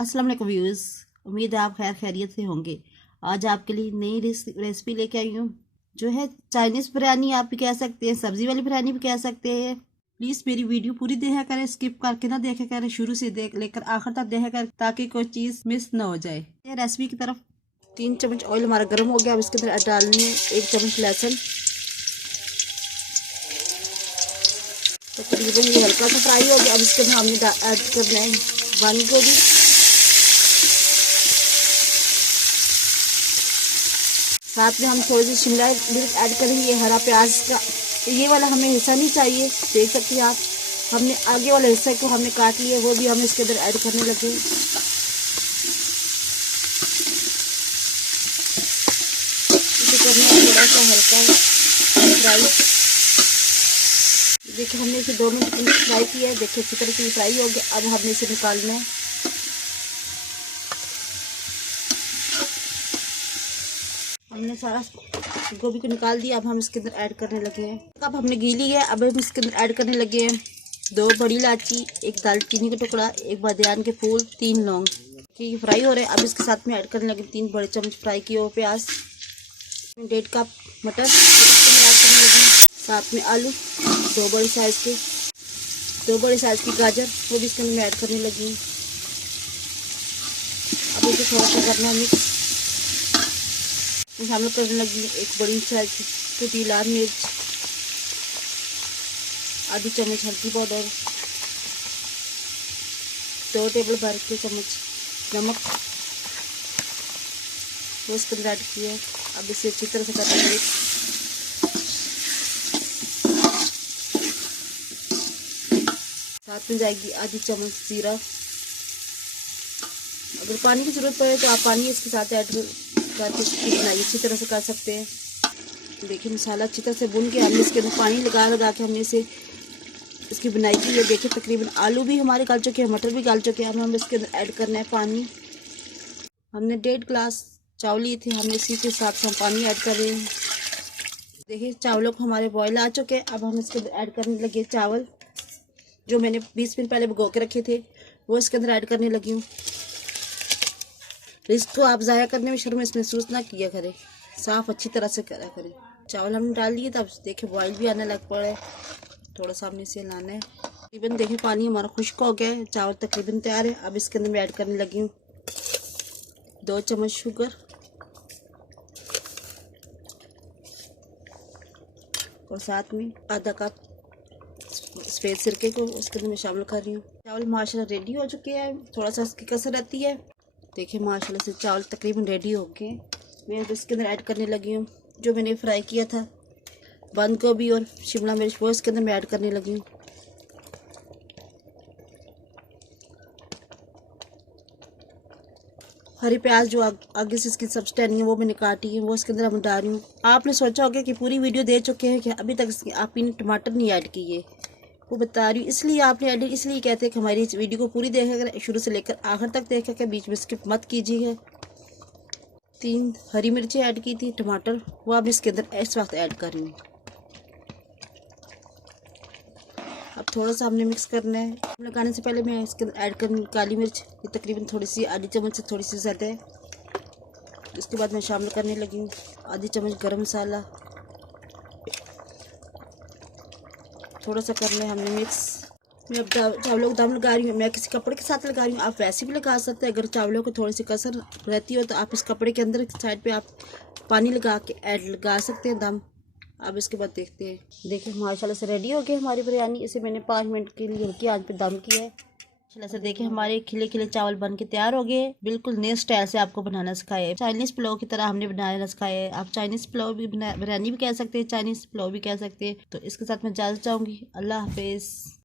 अस्सलाम वालेकुम व्यूअर्स, उम्मीद है आप खैर खैरियत से होंगे। आज आपके लिए नई रेसिपी लेके आई हूँ जो है चाइनीज़ बिरयानी। आप भी कह सकते हैं, सब्जी वाली बिरयानी भी कह सकते हैं। प्लीज़ मेरी वीडियो पूरी देखा करें, स्किप करके ना देखा करें, शुरू से देख लेकर आखिर तक देखा करें ताकि कोई चीज़ मिस ना हो जाए। रेसिपी की तरफ 3 चम्मच ऑयल हमारा गर्म हो गया। अब इसके अंदर डालनी है 1 चम्मच लहसुन। तकरीबन ये हल्का सा फ्राई हो गया। अब इसके अंदर हमने ऐड करना है बंद गोभी, साथ में हम थोड़ी सी शिमला मिर्च ऐड करेंगे, हरा प्याज का ये वाला हमें हिस्सा नहीं चाहिए। देख सकते हैं आप, हमने आगे वाला हिस्सा को हमने काट लिया, वो भी हम इसके अंदर ऐड करने लगे। इसे करना थोड़ा सा हल्का फ्राई। देखिए हमने इसे 2 मिनट फ्राई किया है। देखिए अच्छी तरह से फ्राई हो गया। अब हमने इसे निकालना है। हमने सारा गोभी को निकाल दिया। अब हम इसके अंदर ऐड करने लगे हैं। अब हमने गीली है। अब हम इसके अंदर ऐड करने लगे हैं 2 बड़ी इलायची, 1 दालचीनी का टुकड़ा, 1 बादियान के फूल, 3 लौंग। ठीक है, फ्राई हो रहे हैं। अब इसके साथ में ऐड करने लगे 3 बड़े चम्मच फ्राई किए हुए प्याज, 1.5 कप मटर ऐड करने लगे, साथ में आलू 2 बड़े साइज के, 2 बड़े साइज की गाजर वो भी इसके अंदर ऐड करने लगी। अब इसे थोड़ा सा करना मिक्स। शामिल करने लगी 1 बड़ी साइज की लाल मिर्च, आधी चम्मच हल्दी पाउडर, 2 टेबल भर के चम्मच नमक वो इसके अंदर ऐड किया। अब इसे अच्छी तरह से करना। साथ में जाएगी आधी चम्मच जीरा। अगर पानी की जरूरत पड़े तो आप पानी इसके साथ ऐड करके इसकी बुनाई अच्छी तरह से कर सकते हैं। देखिए मसाला अच्छी तरह से भून के हमने इसके अंदर पानी लगा के हमने इसे इसकी बुनाई की है। देखिए तकरीबन आलू भी हमारे गल चुके हैं, मटर भी गल चुके हैं। अब हम इसके अंदर ऐड करना है पानी। हमने 1.5 गिलास चावल लिए थे, हमने इसी के साथ हम पानी ऐड कर रहे हैं। देखिए चावलों को हमारे बॉयल आ चुके हैं। अब हम इसके अंदर ऐड करने लगे चावल जो मैंने 20 मिनट पहले भिगो के रखे थे, वो इसके अंदर ऐड करने लगी हूँ। इसको आप ज़ाया करने में शर्म महसूस ना किया करें, साफ़ अच्छी तरह से करा करें। चावल हमने डाल दिए, तब देखिए बॉयल भी आने लग पड़ा है। थोड़ा सा हमने इसे लाना है। तकरीबन देखिए पानी हमारा खुश्क हो गया है, चावल तकरीबन तैयार है। अब इसके अंदर मैं ऐड करने लगी हूँ 2 चम्मच शुगर और साथ में आधा कप सफ़ेद सिरके को इसके अंदर मैं शामिल कर रही हूँ। चावल माशाल्लाह रेडी हो चुके हैं। थोड़ा सा इसकी कसर रहती है। देखिए माशाल्लाह से चावल तकरीबन रेडी हो गए। मैं इसके अंदर ऐड करने लगी हूँ जो मैंने फ्राई किया था बंद गोभी और शिमला मिर्च, वो इसके अंदर मैं ऐड करने लगी हूँ। हरी प्याज जो आगे से इसकी सब्जी टहनी है वो मैंने काटी है, वो इसके अंदर हम डाल रही हूँ। आपने सोचा होगा कि पूरी वीडियो दे चुके हैं कि अभी तक आपने टमाटर नहीं ऐड किए, वो बता रही हूँ। इसलिए आपने ऐड इसलिए कहते हैं कि हमारी इस वीडियो को पूरी देखा करें, शुरू से लेकर आखिर तक देखा करें, बीच में स्किप मत कीजिए। 3 हरी मिर्चें ऐड की थी, टमाटर वो अब इसके अंदर इस वक्त ऐड कर रही हूँ। अब थोड़ा सा हमने मिक्स करना है। लगाने से पहले मैं इसके अंदर ऐड करनी काली मिर्च, ये तकरीबन थोड़ी सी आधी चम्मच से थोड़ी सी ज़्यादा है। इसके बाद मैं शामिल करने लगी हूँ आधी चम्मच गरम मसाला। थोड़ा सा करना है हमने मिक्स। मैं अब चावलों को दम लगा रही हूँ। मैं किसी कपड़े के साथ लगा रही हूँ, आप वैसे भी लगा सकते हैं। अगर चावलों को थोड़ी सी कसर रहती हो तो आप इस कपड़े के अंदर साइड पे आप पानी लगा के लगा सकते हैं दम। अब इसके बाद देखते हैं। देखिए माशाल्लाह से रेडी हो गई हमारी बिरयानी। इसे मैंने 5 मिनट के लिए हल्की आंच पे दम किया है। माशाल्लाह से देखिए हमारे खिले खिले चावल बन के तैयार हो गए। बिल्कुल नए स्टाइल से आपको बनाना सिखाया है, चाइनीज़ पुलाव की तरह हमने बनाना सिखाया है। आप चाइनीज़ पुलाव भी बिरयानी भी कह सकते हैं, चाइनीज़ पुलाव भी कह सकते हैं। तो इसके साथ मैं इजाज़त चाहूँगी। अल्लाह हाफिज़।